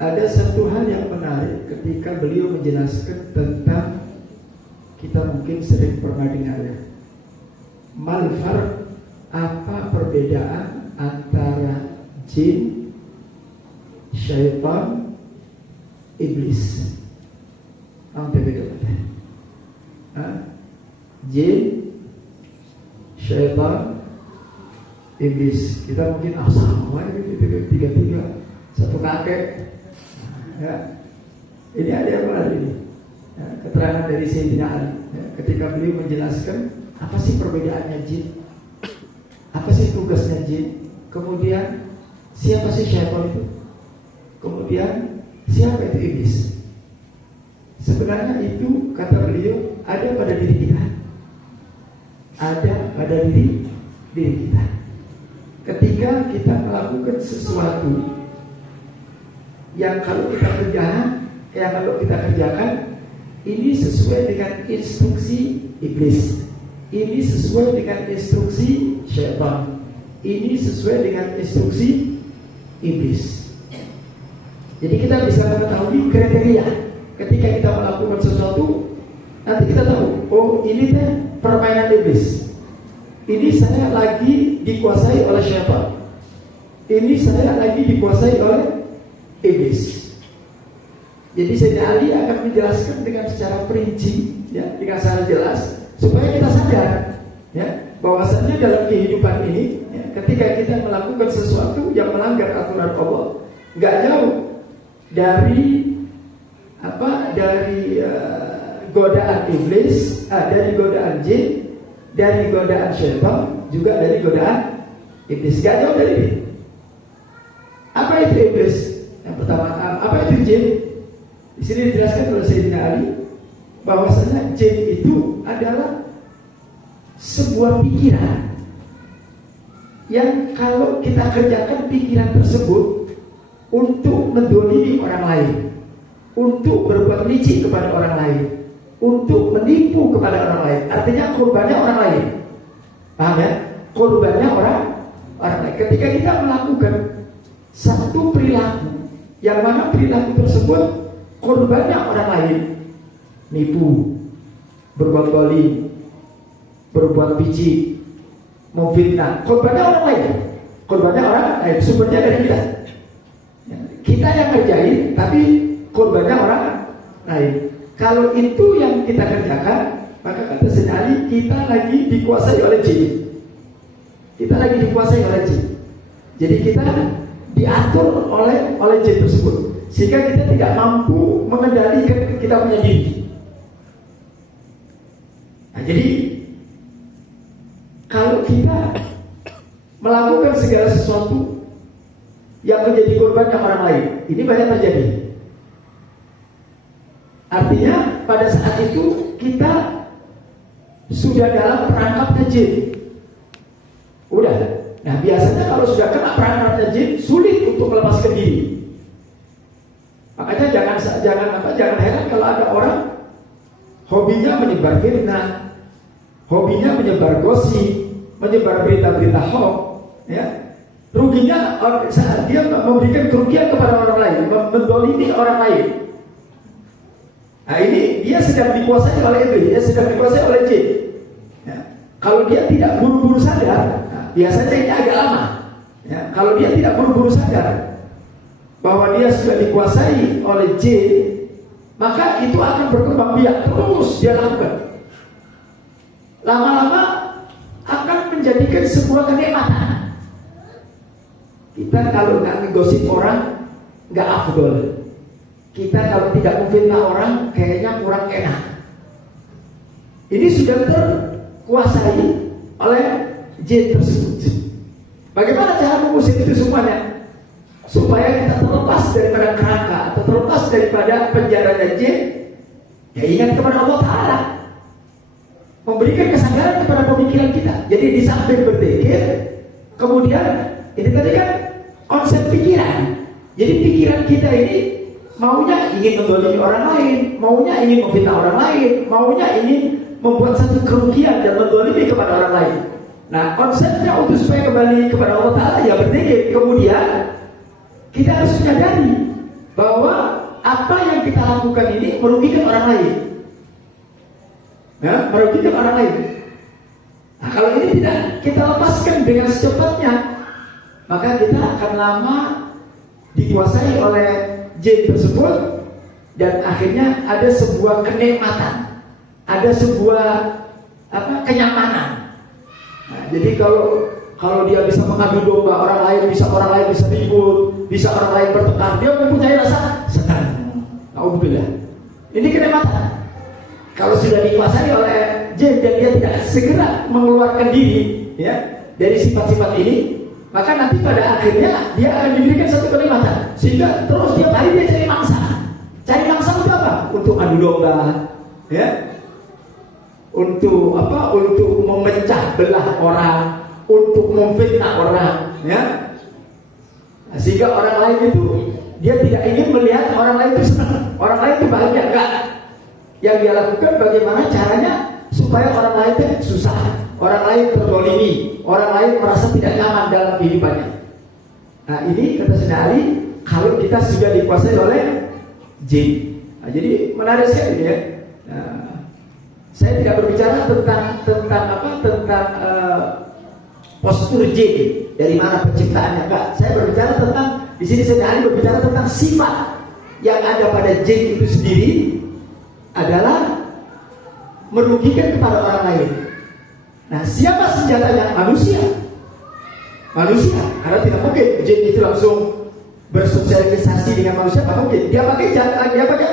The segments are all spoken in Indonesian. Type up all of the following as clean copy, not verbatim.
ada satu hal yang menarik ketika beliau menjelaskan tentang, kita mungkin sering pernah dengarnya, malfar, apa perbedaan antara jin, syaitan, iblis? Apa bedanya? Jin, syaitan, iblis. Kita mungkin sama gitu, tiga-tiga, satu kakek. Ya. Ini ada yang menarik ini. Ya, keterangan dari Sayyidina Ali. Ya, ketika beliau menjelaskan apa sih perbedaannya jin, apa sih tugasnya jin, kemudian siapa sih syaitan itu, kemudian siapa itu iblis. Sebenarnya itu, kata beliau, ada pada diri kita. Ada pada diri kita. Ketika kita melakukan sesuatu yang kalau kita kerjakan, ini sesuai dengan instruksi iblis, ini sesuai dengan instruksi syaitan, ini sesuai dengan instruksi iblis. Jadi kita bisa mengetahui kriteria. Ketika kita melakukan sesuatu, nanti kita tahu, oh ini teh permainan iblis, ini saya lagi dikuasai oleh syaitan, ini saya lagi dikuasai oleh iblis. Jadi Sayyidina Ali akan menjelaskan dengan secara perinci, ya, dengan secara jelas, supaya kita sadar, ya, bahwasanya dalam kehidupan ini, ya, ketika kita melakukan sesuatu yang melanggar aturan Allah, nggak jauh dari godaan iblis, dari godaan jin, dari godaan syaitan, juga dari godaan iblis. Nggak jauh dari ini. Apa itu iblis? Yang pertama, apa itu jin? Di sini dijelaskan oleh Sayyidina Ali bahwasanya jin itu adalah sebuah pikiran yang kalau kita kerjakan pikiran tersebut untuk mendolimi orang lain, untuk berbuat licik kepada orang lain, untuk menipu kepada orang lain. Artinya korbannya orang lain. Paham ya? Korbannya orang lain. Ketika kita melakukan satu perilaku yang mana perilaku tersebut korbannya orang lain, nipu, berbuat zalim, berbuat picik, memfitnah, korbannya orang lain. Korbannya orang lain, sumbernya dari kita. Kita yang kerjain, tapi korbannya orang lain. Kalau itu yang kita kerjakan, maka kata Sayyidina Ali, kita lagi dikuasai oleh jin. Kita lagi dikuasai oleh jin. Jadi kita diatur oleh jin tersebut, sehingga kita tidak mampu mengendalikan kita punya diri. Nah, jadi kalau kita melakukan segala sesuatu yang menjadi korbannya orang lain, ini banyak terjadi. Artinya pada saat itu kita sudah dalam perangkapnya jin. Udah. Nah, biasanya kalau sudah kena perangkapnya jin, sulit untuk melepaskan diri. Makanya jangan heran kalau ada orang hobinya menyebar fitnah, hobinya menyebar gosip, menyebar berita-berita hoax, ya. Ruginya saat dia memberikan kerugian kepada orang lain, mendolimi orang lain. Nah, ini dia sedang dikuasai oleh iblis, dia sedang dikuasai oleh jin. Ya. Kalau dia tidak buru-buru sadar, biasanya ini agak lama. Ya. Kalau dia tidak buru-buru sadar bahwa dia sudah dikuasai oleh jin, maka itu akan berkembang biak terus dia lakukan. Lama-lama akan menjadikan sebuah kenikmatan. Kita kalau nggak ngegosip orang nggak afdol. Kita kalau tidak memfitnah orang kayaknya kurang enak. Ini sudah terkuasai oleh jin tersebut. Bagaimana cara mengusir itu semuanya? Supaya kita terlepas daripada kerangka atau terlepas daripada penjara jin, ya ingat kepada Allah Ta'ala, memberikan kesadaran kepada pemikiran kita. Jadi di samping berpikir, kemudian ini tadi kan konsep pikiran. Jadi pikiran kita ini maunya ingin mendolimi orang lain, maunya ingin memfitnah orang lain, maunya ingin membuat satu kerugian dan mendolimi kepada orang lain. Nah, konsepnya untuk supaya kembali kepada Allah Ta'ala ya berpikir. Kemudian kita harus menyadari bahwa apa yang kita lakukan ini merugikan orang lain. Ya, merugikan orang lain. Nah, kalau ini tidak kita lepaskan dengan secepatnya, maka kita akan lama dikuasai oleh jin tersebut, dan akhirnya ada sebuah kenikmatan, ada sebuah kenyamanan. Nah, jadi kalau dia bisa mengadu domba orang lain, orang lain bisa ribut, bisa orang lain bertengkar, dia mempunyai rasa senang. Alhamdulillah. Ini kenikmatan. Kalau sudah dikuasai oleh jin dan dia tidak segera mengeluarkan diri ya dari sifat-sifat ini, maka nanti pada akhirnya dia akan diberikan satu kenikmatan, sehingga terus tiap hari dia cari mangsa. Cari mangsa untuk apa? Untuk adu domba, ya. Untuk apa? Untuk memecah belah orang, untuk memfitnah orang, ya. Sehingga orang lain itu dia tidak ingin melihat orang lain itu senang, orang lain itu bahagia, enggak. Yang dia lakukan bagaimana caranya supaya orang lain itu susah, orang lain terzalimi, orang lain merasa tidak nyaman dalam kehidupannya. Nah ini kata Sayyidina Ali, kalau kita sudah dikuasai oleh jin. Nah, jadi menarik sekali ya. Nah, saya tidak berbicara tentang postur jin, dari mana penciptaannya, enggak. Saya berbicara tentang, di sini Sayyidina Ali berbicara tentang sifat yang ada pada jin itu sendiri adalah merugikan kepada orang lain. Nah, siapa senjatanya? Manusia. Karena tidak mungkin jin itu langsung bersosialisasi dengan manusia, tidak mungkin. Dia pakai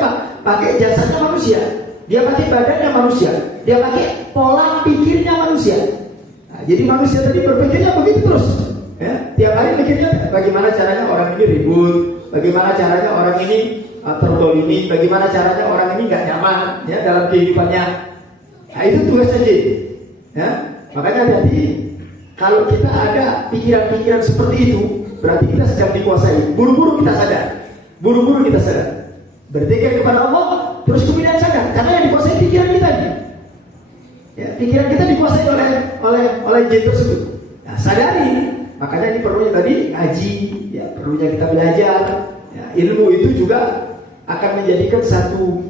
apa? Pakai jasanya manusia. Dia pakai badannya manusia. Dia pakai pola pikirnya manusia. Nah, jadi manusia tadi berpikirnya begitu terus. Ya, tiap hari pikirnya bagaimana caranya orang ini ribut, bagaimana caranya orang ini terzalimi, bagaimana caranya orang ini nggak nyaman ya dalam kehidupannya. Nah, itu tugasnya jin. Ya, makanya hati-hati kalau kita ada pikiran-pikiran seperti itu, berarti kita sedang dikuasai. Buru-buru kita sadar. Berzikir kepada Allah, terus kemudian sadar, karena yang dikuasai pikiran kita nih. Ya, pikiran kita dikuasai oleh jin tersebut. Nah, sadari. Makanya ini perlunya tadi ngaji, ya perlunya kita belajar. Ya, ilmu itu juga akan menjadikan satu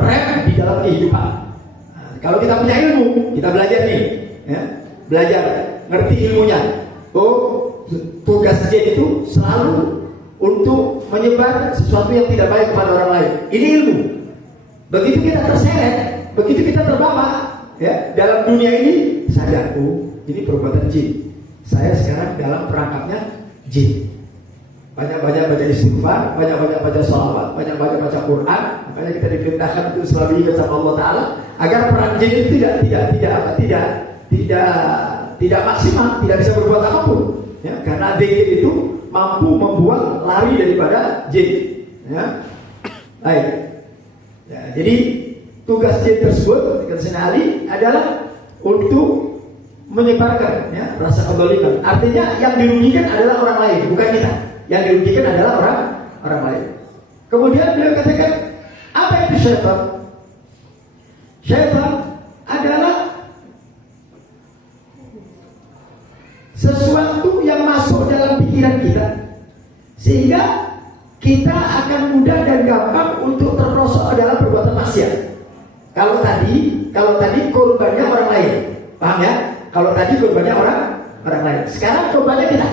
rem di dalam kehidupan. Nah, kalau kita punya ilmu, kita belajar nih, ya, belajar, ngerti ilmunya. Oh, tugas jin itu selalu untuk menyebar sesuatu yang tidak baik kepada orang lain. Ini ilmu. Begitu kita terseret, begitu kita terbawa, ya, dalam dunia ini, sadar, oh, ini perbuatan jin. Saya sekarang dalam perangkapnya jin. Banyak-banyak baca istighfar, banyak-banyak baca sholawat, banyak-banyak baca Quran. Makanya kita diperintahkan untuk selalu ingat sama Allah Taala agar perang jin itu tidak maksimal, tidak bisa berbuat apapun. Ya, karena zikir itu mampu membuat lari daripada jin. Ya, baik. Ya, jadi tugas jin tersebut kata Sayyidina Ali adalah untuk menyebarkan ya, rasa kedzaliman. Artinya yang dirugikan adalah orang lain, bukan kita. Yang dirugikan adalah orang lain. Kemudian beliau katakan, apa itu syaitan? Syaitan adalah sesuatu yang masuk dalam pikiran kita, sehingga kita akan mudah dan gampang untuk terperosok dalam perbuatan maksiat. Kalau tadi korbannya orang lain, paham ya? Kalau tadi korbannya orang lain, sekarang korbannya kita.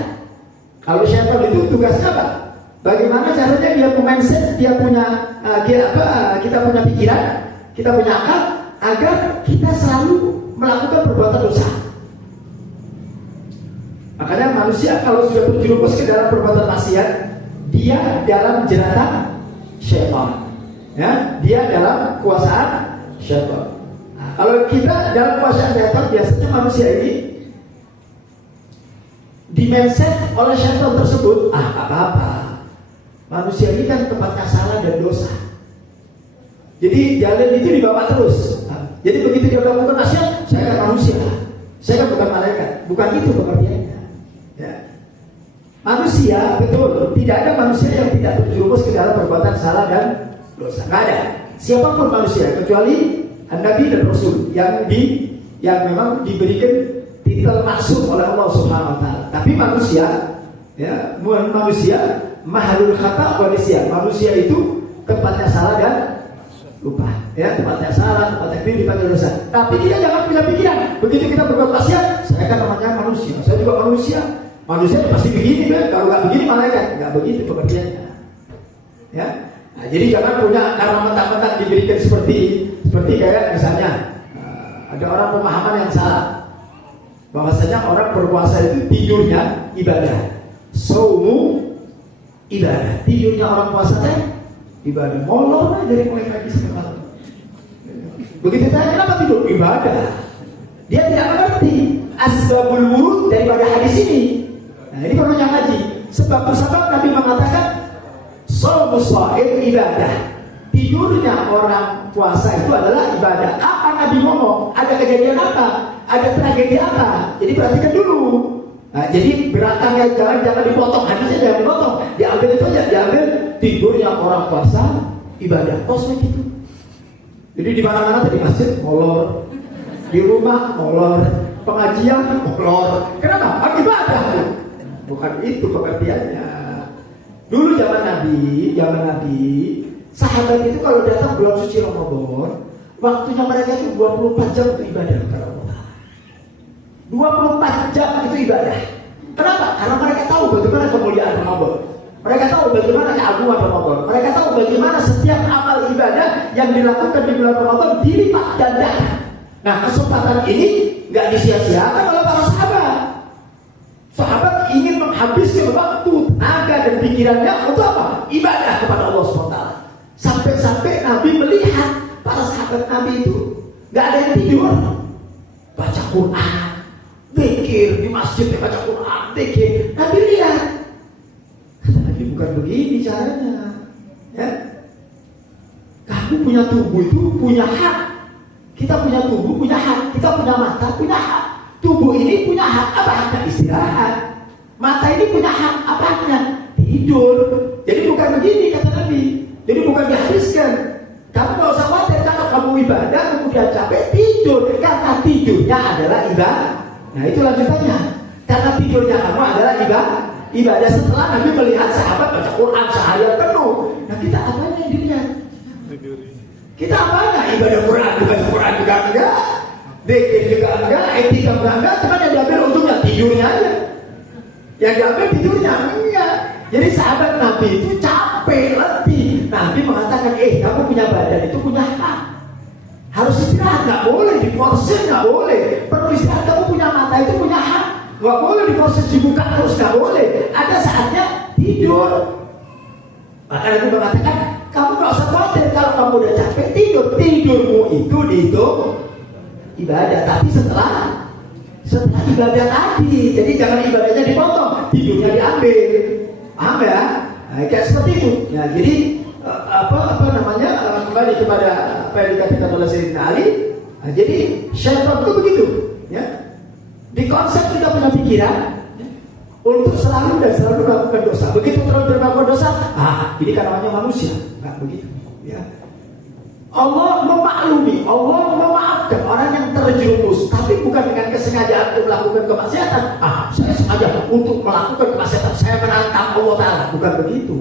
Kalau syaitan itu tugasnya apa? Bagaimana caranya dia mindset, dia punya kita punya pikiran, kita punya akal, agar kita selalu melakukan perbuatan dosa. Makanya manusia kalau sudah terjerumus ke dalam perbuatan maksiat, dia dalam jeratan syaitan, ya, dia dalam kuasaan syaitan. Nah, kalau kita dalam kuasaan syaitan, biasanya manusia ini di-mindset oleh syaitan tersebut, apa-apa. Manusia ini kan tempatnya salah dan dosa. Jadi jalan itu dibawa terus. Nah, jadi begitu dia melakukan maksiat, saya kan manusia, saya kan bukan malaikat. Bukan itu pengertiannya. Ya. Manusia, betul, tidak ada manusia yang tidak terjerumus ke dalam perbuatan salah dan dosa. Nggak ada. Siapapun manusia, kecuali Nabi dan Rasul yang memang diberikan titel maksum oleh Allah Subhanahu wa taala. Tapi manusia mahalul khata wa nisyan. Manusia itu tempatnya salah dan lupa, ya, tempatnya salah, tempatnya keliru, tempatnya dosa. Tapi kita jangan punya pikiran, begitu kita berbuat maksiat, saya kan namanya manusia, saya juga manusia. Manusia pasti begini, kan? Kalau nggak begini malaikat, nggak begitu pengertiannya. Ya, nah, jadi jangan punya karena mentang-mentang diberikan seperti kayak misalnya ada orang pemahaman yang salah, bahwasanya orang berpuasa itu tidurnya ibadah, saumu ibadah, tidurnya orang puasa teh ibadah, molor aja dari mulai pagi sampai malam. Begitu tanya kenapa tidur? Ibadah. Dia tidak mengerti asbabul wurud daripada hadis ini. Nah ini perlu yang ngaji. Sebab Nabi mengatakan shaum shaim ibadah. Tidurnya orang puasa itu adalah ibadah. Apa Nabi ngomong? Ada kejadian apa? Ada tragedi apa? Jadi perhatikan dulu. Nah, jadi beratangnya jangan dipotong, hadisnya jangan dipotong, diambil itu aja, diambil tidurnya orang puasa ibadah. Gitu. Jadi di mana-mana tadi masjid molor, di rumah molor, pengajian molor. Kenapa? Ibadah. Bukan itu pengertiannya. Dulu zaman Nabi, sahabat itu kalau datang bulan suci Ramadan, waktunya mereka itu 24 jam untuk ibadah kepada Allah. 24 jam itu ibadah. Kenapa? Karena mereka tahu bagaimana kemuliaan Ramadan. Mereka tahu bagaimana keagungan Ramadan. Mereka tahu bagaimana setiap amal ibadah yang dilakukan di bulan Ramadan dilipat gandakan. Nah, kesempatan ini nggak disia-siakan oleh para sahabat. Sahabat ingin menghabiskan waktu, tenaga dan pikirannya untuk apa? Ibadah kepada Allah SWT. Sampai-sampai Nabi melihat para sahabat Nabi itu nggak ada yang tidur, baca Quran, zikir di masjid, baca Quran, zikir. Nabi lihat, Nabi bukan begini caranya. Ya, kamu punya tubuh itu punya hak. Kita punya tubuh punya hak. Kita punya mata punya hak. Tubuh ini punya hak. Apa haknya? Istirahat. Mata ini punya hak. Apa haknya? Tidur. Jadi bukan begini kata Nabi. Jadi bukan dihabiskan. Kamu gak usah khawatir kalau kamu ibadah kemudian capek tidur. Karena tidurnya adalah ibadah. Nah itu lanjutannya. Karena tidurnya kamu adalah ibadah. Setelah Nabi melihat sahabat baca Quran seharian penuh. Nah kita apanya yang dilihat? Kita apanya? Ibadah Quran juga enggak, zikir juga enggak, etika juga enggak. Cuma yang diambil untungnya tidurnya aja. Yang diambil tidurnya enggak. Jadi sahabat Nabi itu capek, letih. Nabi mengatakan, kamu punya badan itu punya hak. Harus istirahat, nggak boleh diforsir, nggak boleh. Perlu istirahat, kamu punya mata itu punya hak. Nggak boleh diforsir dibuka terus, nggak boleh. Ada saatnya tidur. Maka Nabi mengatakan, kamu nggak usah khawatir kalau kamu udah capek tidur. Tidurmu itu dihitung ibadah, tapi setelah ibadah tadi. Jadi jangan ibadahnya dipotong, tidurnya diambil. Paham ya? Nah, kayak seperti itu. Ya, jadi kembali kepada apa yang dikatakan oleh Sayyidina Ali. Nah, jadi syaitan itu begitu. Ya. Di konsep kita punya pikiran untuk selalu melakukan dosa. Begitu terlalu melakukan dosa, ini kan namanya manusia. Nggak begitu. Ya. Allah memaklumi, Allah memaafkan orang yang terjerumus, tapi bukan dengan kesengajaan untuk melakukan kemaksiatan. Saya sengaja untuk melakukan kemaksiatan, saya menantang Allah Ta'ala. Bukan begitu.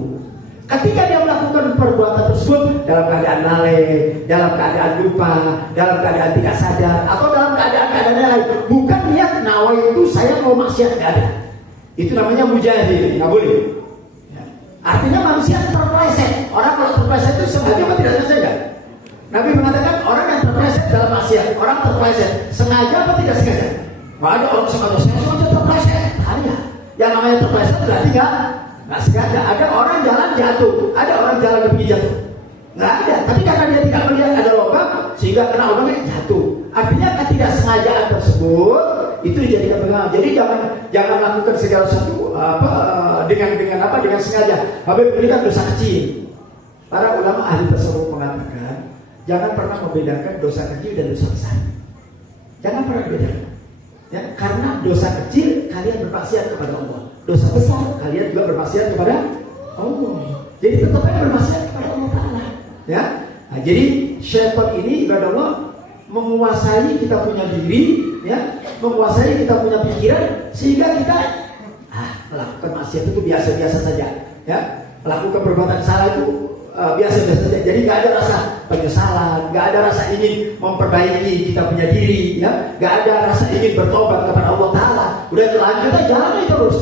Ketika dia melakukan perbuatan tersebut dalam keadaan lalai, dalam keadaan lupa, dalam keadaan tidak sadar, atau dalam keadaan lain, bukan niat nawa itu saya mau maksiat, tidak ada. Itu namanya mujahid, nggak boleh. Ya. Artinya manusia terpleset. Orang kalau terpleset itu sengaja apa tidak sengaja? Nabi mengatakan orang yang terpleset dalam maksiat, orang terpleset sengaja apa tidak sengaja? Ada orang sengaja terpleset. Hanya yang namanya terpleset berarti nggak sengaja. Ada orang jalan jatuh, ada orang jalan lebih jatuh. Nggak ada. Tapi karena dia tidak melihat ada lubang sehingga kena lubangnya jatuh. Artinya ketidaksengajaan tersebut itu dijadikan pegangan. Jadi jangan lakukan segala sesuatu dengan sengaja. Habis berikan dosa kecil. Para ulama ahli tasawuf mengatakan jangan pernah membedakan dosa kecil dan dosa besar. Jangan pernah bedakan. Ya, karena dosa kecil kalian bermaksiat kepada Allah. Dosa besar kalian juga bermaksiat kepada Allah. Jadi tetap aja bermaksiat kepada Allah Ta'ala. Ya. Nah, jadi syaitan ini ibadah Allah menguasai kita punya diri, ya, menguasai kita punya pikiran sehingga kita melakukan maksiat itu biasa-biasa saja. ya, melakukan perbuatan salah itu biasa-biasa saja. Jadi nggak ada rasa penyesalan, nggak ada rasa ingin memperbaiki kita punya diri, ya, nggak ada rasa ingin bertobat kepada Allah Taala. Udah lanjut aja, jalan terus,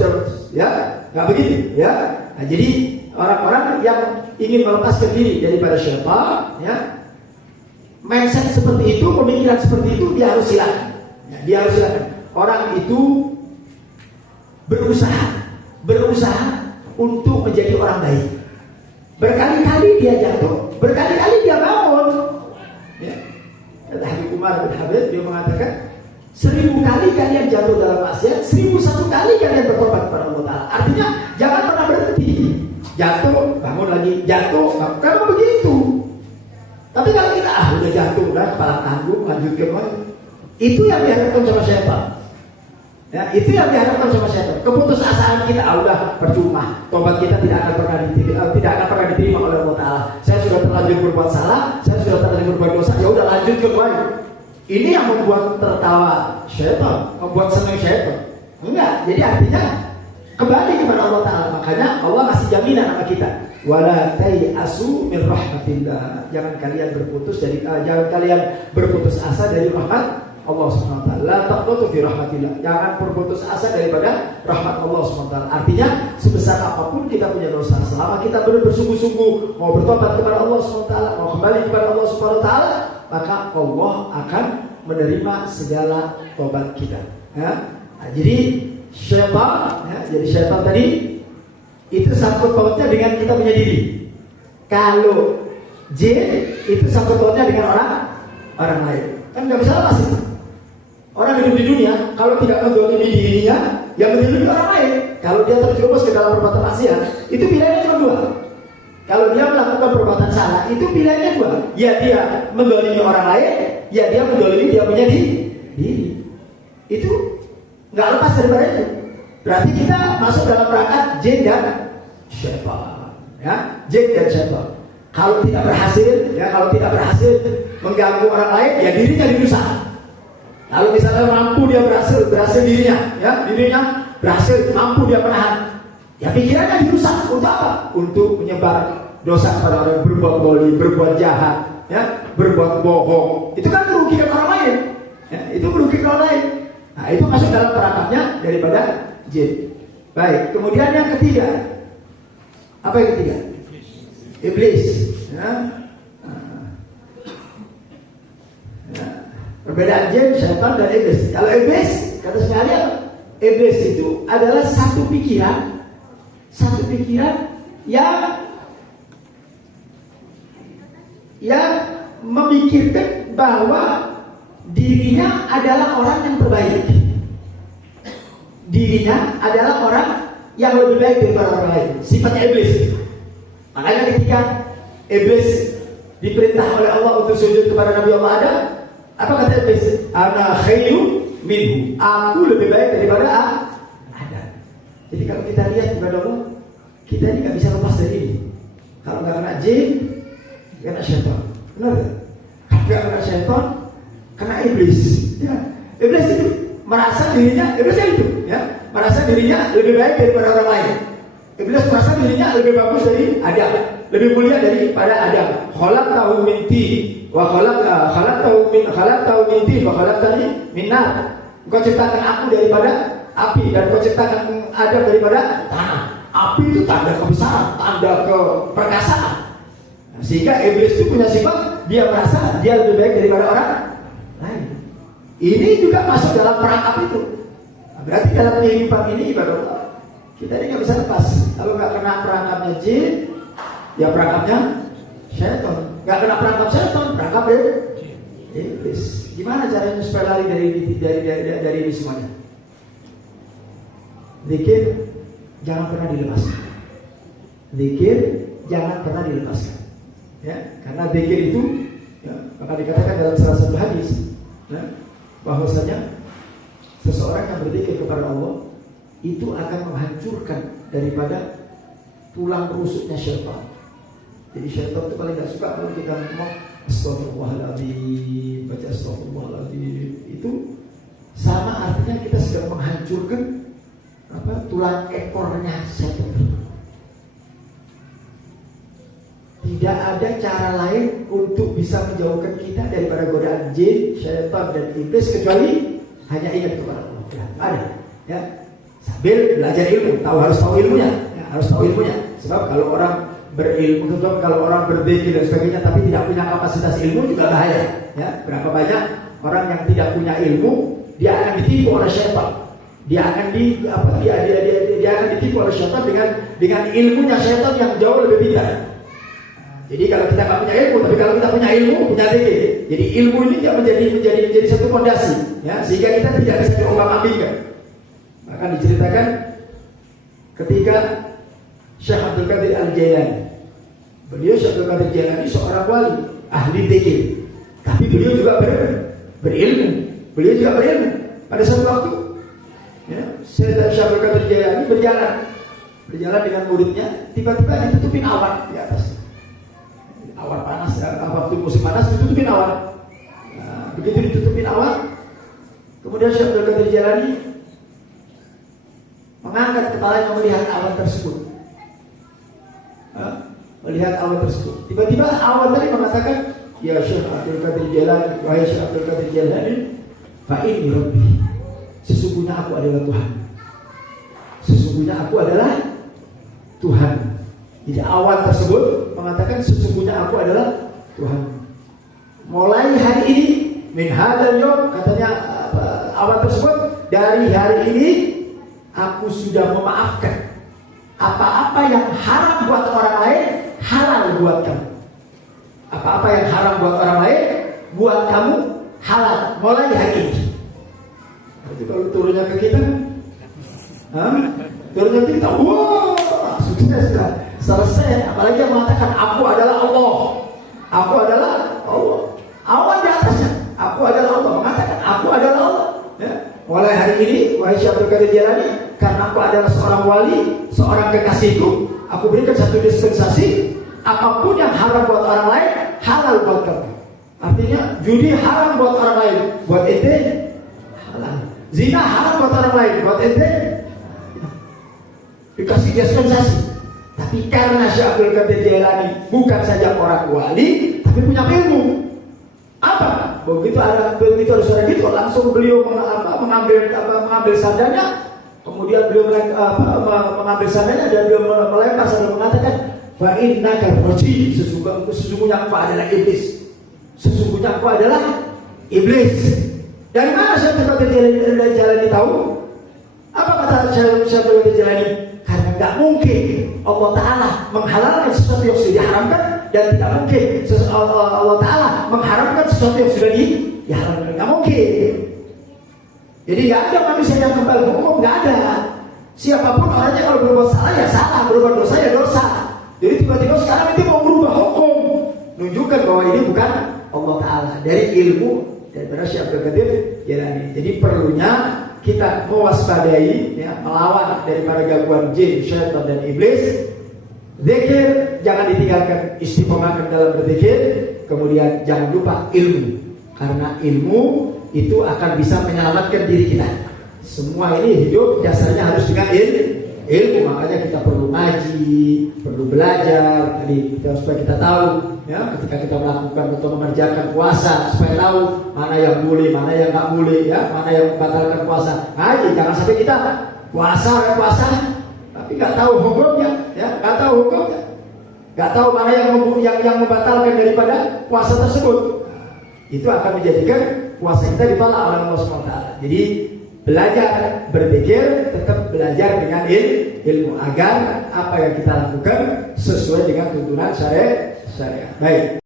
ya, nggak begitu, ya. Nah, jadi orang-orang yang ingin melepaskan diri daripada syaitan, ya, mindset seperti itu, pemikiran seperti itu, dia harus silakan. Ya, dia harus silakan. Orang itu berusaha untuk menjadi orang baik. Berkali-kali dia jatuh, berkali-kali dia bangun. Ya. Habib Umar bin Habib dia mengatakan, 1000 kali kalian jatuh dalam maksiat, 1001 kali kalian bertobat kepada Allah Taala. Artinya jangan pernah berhenti. Jatuh, bangun lagi, jatuh, bangun. Karena begitu. Tapi kalau kita udah jatuh, udah kepala tanggung, lanjutkan lagi. Itu yang diharapkan sama syaitan. Ya, itu yang diharapkan sama syaitan. Keputusasaan kita udah percuma. Tobat kita tidak akan pernah diterima oleh Allah Taala. Saya sudah terlanjur berbuat salah, saya sudah terlanjur berbuat dosa. Ya udah lanjut ke baik. Ini yang membuat tertawa syaitan, membuat senang syaitan. Enggak. Jadi artinya kembali kepada Allah Taala. Makanya Allah kasih jaminan sama kita. Wala tayasu min rahmatillah. Jangan kalian berputus asa dari rahmat Allah Subhanahu wa taala. La taqnatu fi rahmatillah. Jangan berputus asa daripada rahmat Allah Subhanahu wa taala. Artinya sebesar apapun kita punya dosa, selama kita bersungguh-sungguh mau bertobat kepada Allah Subhanahu wa taala, mau kembali kepada Allah Subhanahu wa taala, maka Allah akan menerima segala tobat kita. Ya. Nah, jadi syaitan tadi itu sangkut pautnya dengan kita punya diri. Kalau jin itu sangkut pautnya dengan orang lain. Kan nggak bisa lepas itu. Orang hidup di dunia, kalau tidak menzalimi dirinya, yang menzalimi orang lain. Kalau dia terjerumus ke dalam perbuatan maksiat, itu pilihannya cuma 2. Kalau dia melakukan perbuatan salah, itu pilihannya 2. Ya dia menzalimi orang lain, ya dia menzalimi dia punya diri. Itu nggak lepas daripada itu. Berarti kita masuk dalam perangkat jin dan syaitan. Ya, jin dan syaitan. Kalau tidak berhasil mengganggu orang lain, ya dirinya dirusak. Kalau misalnya mampu dia berhasil dirinya berhasil, mampu dia menahan, ya pikirannya dirusak. Untuk apa? Untuk menyebar dosa kepada orang, berbuat zalim, berbuat jahat, ya, berbuat bohong. Itu kan merugikan orang lain. Ya, itu merugikan orang lain. Nah, itu masuk dalam perangkapnya daripada jin. Baik, kemudian yang ketiga. Apa yang ketiga? Iblis. Ya. Perbedaan jin, syaitan dan iblis. Kalau iblis, kata sekalian, iblis itu adalah satu pikiran yang memikirkan bahwa dirinya adalah orang yang terbaik. Dirinya adalah orang yang lebih baik daripada orang lain. Sifatnya iblis. Makanya ketika iblis diperintah oleh Allah untuk sujud kepada Nabi Allah Adam, apa kata iblis? Ana khairu minhu. Aku lebih baik daripada Adam. Jadi kalau kita lihat kepada Allah, kita ini nggak bisa lepas dari ini. Kalau nggak kena jin, kena syaitan. Benar tak? Kalau nggak kena syaitan, kena iblis. Ya. Iblis itu merasa dirinya, merasa dirinya lebih baik daripada orang lain. Iblis merasa dirinya lebih bagus dari Adam, lebih mulia daripada Adam. Khalaqtahu min tin wa khalaqtahu tani min nar. Engkau ciptakan aku daripada api dan engkau ciptakan Adam daripada tanah. Api itu tanda kebesaran, tanda keperkasaan. Nah, sehingga iblis itu punya sifat, dia merasa dia lebih baik daripada orang lain. Ini juga masuk dalam perangkap itu. Nah, berarti dalam kehidupan ini ibadah Allah, kita ini nggak bisa lepas. Kalau nggak kena perangkapnya jin, ya perangkapnya syaitan. Nggak kena perangkap syaitan, perangkap iblis. Gimana caranya supaya lari dari ini semuanya? Zikir jangan pernah dilepaskan. Zikir jangan pernah dilepaskan. Ya, karena zikir itu, ya, maka dikatakan dalam salah satu hadis, ya, bahwasanya seseorang yang berzikir kepada Allah itu akan menghancurkan daripada tulang rusuknya syaitan. Jadi syaitan itu paling gak suka kalau kita ngomong astagfirullahaladzim, baca astagfirullahaladzim. Itu sama artinya kita sedang menghancurkan tulang ekornya syaitan. tidak ada cara lain untuk bisa menjauhkan kita daripada godaan jin, syaitan dan iblis kecuali hanya ingat kepada Allah. Ya, ada. Ya. Sambil belajar ilmu, harus tahu ilmunya. Ya, harus tahu ilmunya. Sebab kalau orang berilmu, kalau orang berzikir dan sebagainya, tapi tidak punya kapasitas ilmu juga bahaya. Ya, berapa banyak orang yang tidak punya ilmu, dia akan ditipu oleh syaitan. Dia akan dia akan ditipu oleh syaitan dengan ilmunya syaitan yang jauh lebih pintar. Jadi kalau kita nggak punya ilmu, tapi kalau kita punya ilmu, punya zikir, jadi ilmu ini menjadi satu fondasi, ya, sehingga kita tidak bisa diombang-ambingkan. Maka diceritakan ketika Syekh Abdul Qadir Al-Jailani, beliau Syekh Abdul Qadir Al-Jailani seorang wali, ahli zikir, tapi beliau juga berilmu. Beliau juga berilmu. Pada suatu waktu, ya, Syekh Abdul Qadir Al-Jailani berjalan dengan muridnya, tiba-tiba ditutupin awan di atas. Awan panas, waktu musim panas ditutupin awan. Nah, begitu ditutupin awan, kemudian Syekh Abdul Qadir Jailani mengangkat kepalanya melihat awan tersebut. Melihat awan tersebut. Tiba-tiba awan tadi mengatakan, ya Syekh Abdul Qadir Jailani, wahai Syekh Abdul Qadir Jailani, fa inni Rabbi, sesungguhnya aku adalah Tuhan. Sesungguhnya aku adalah Tuhan. Jadi awan tersebut mengatakan sesungguhnya aku adalah Tuhan. Mulai hari ini, min hadzal yaum, katanya awan tersebut, dari hari ini aku sudah memaafkan apa-apa yang haram buat orang lain, halal buat kamu. Apa-apa yang haram buat orang lain, buat kamu halal. Mulai hari ini. Itu kalau turunnya ke kita, turunnya ke kita, wah, sudah selesai. Apalagi yang mengatakan aku adalah Allah, aku adalah Allah. Awan di atasnya, aku adalah Allah, mengatakan aku adalah Allah. Ya. Mulai hari ini, wahai Syekh Abdul Qadir Jailani, karena aku adalah seorang wali, seorang kekasihku, aku berikan satu dispensasi, apapun yang haram buat orang lain, halal buat kamu. Artinya judi haram buat orang lain, buat ente halal. Zina haram buat orang lain, buat ente dikasih dispensasi. Tapi karena Syekh Abdul Qadir Jailani bukan saja orang wali, tapi punya ilmu. Apa? Begitu ada suara gitu, langsung beliau mengambil sandalnya, kemudian beliau mengambil sandalnya dan beliau melempar sambil mengatakan, fa innaka rajim, sesungguhnya engkau adalah iblis. Sesungguhnya engkau adalah iblis. Dari mana Syekh Abdul Qadir Jailani tahu? Apa kata Syekh Abdul Qadir Jailani? Karena tidak mungkin Allah Ta'ala menghalalkan sesuatu yang sudah diharamkan, dan tidak mungkin Allah Ta'ala mengharamkan sesuatu yang sudah diharamkan. Tidak mungkin. Jadi tidak ada manusia yang kebal hukum, tidak ada. Siapapun orangnya kalau berbuat salah ya salah, berbuat dosa ya dosa. Jadi tiba-tiba sekarang itu mau berubah hukum, menunjukkan bahwa ini bukan Allah Ta'ala. Dari ilmu daripada Syekh Abdul Qadir Jailani. Jadi perlunya kita mewaspadai, ya, melawan daripada gangguan jin, syaitan dan iblis. Zikir jangan ditinggalkan, istiqomahkan dalam berzikir. Kemudian jangan lupa ilmu, karena ilmu itu akan bisa menyelamatkan diri kita. Semua ini hidup dasarnya harus dengan ilmu. Makanya kita perlu ngaji, perlu belajar. Tadi supaya kita tahu, ya, ketika kita melakukan atau mengerjakan puasa, supaya tahu mana yang boleh, mana yang nggak boleh, ya, mana yang membatalkan puasa. Ngaji, jangan sampai kita puasa, tapi nggak tahu hukumnya, ya, nggak tahu hukumnya, nggak tahu mana yang membatalkan daripada puasa tersebut. Itu akan menjadikan puasa kita ditolak oleh Allah SWT. Jadi belajar berpikir, tetap belajar dengan ilmu agar apa yang kita lakukan sesuai dengan tuntunan syariat. Baik.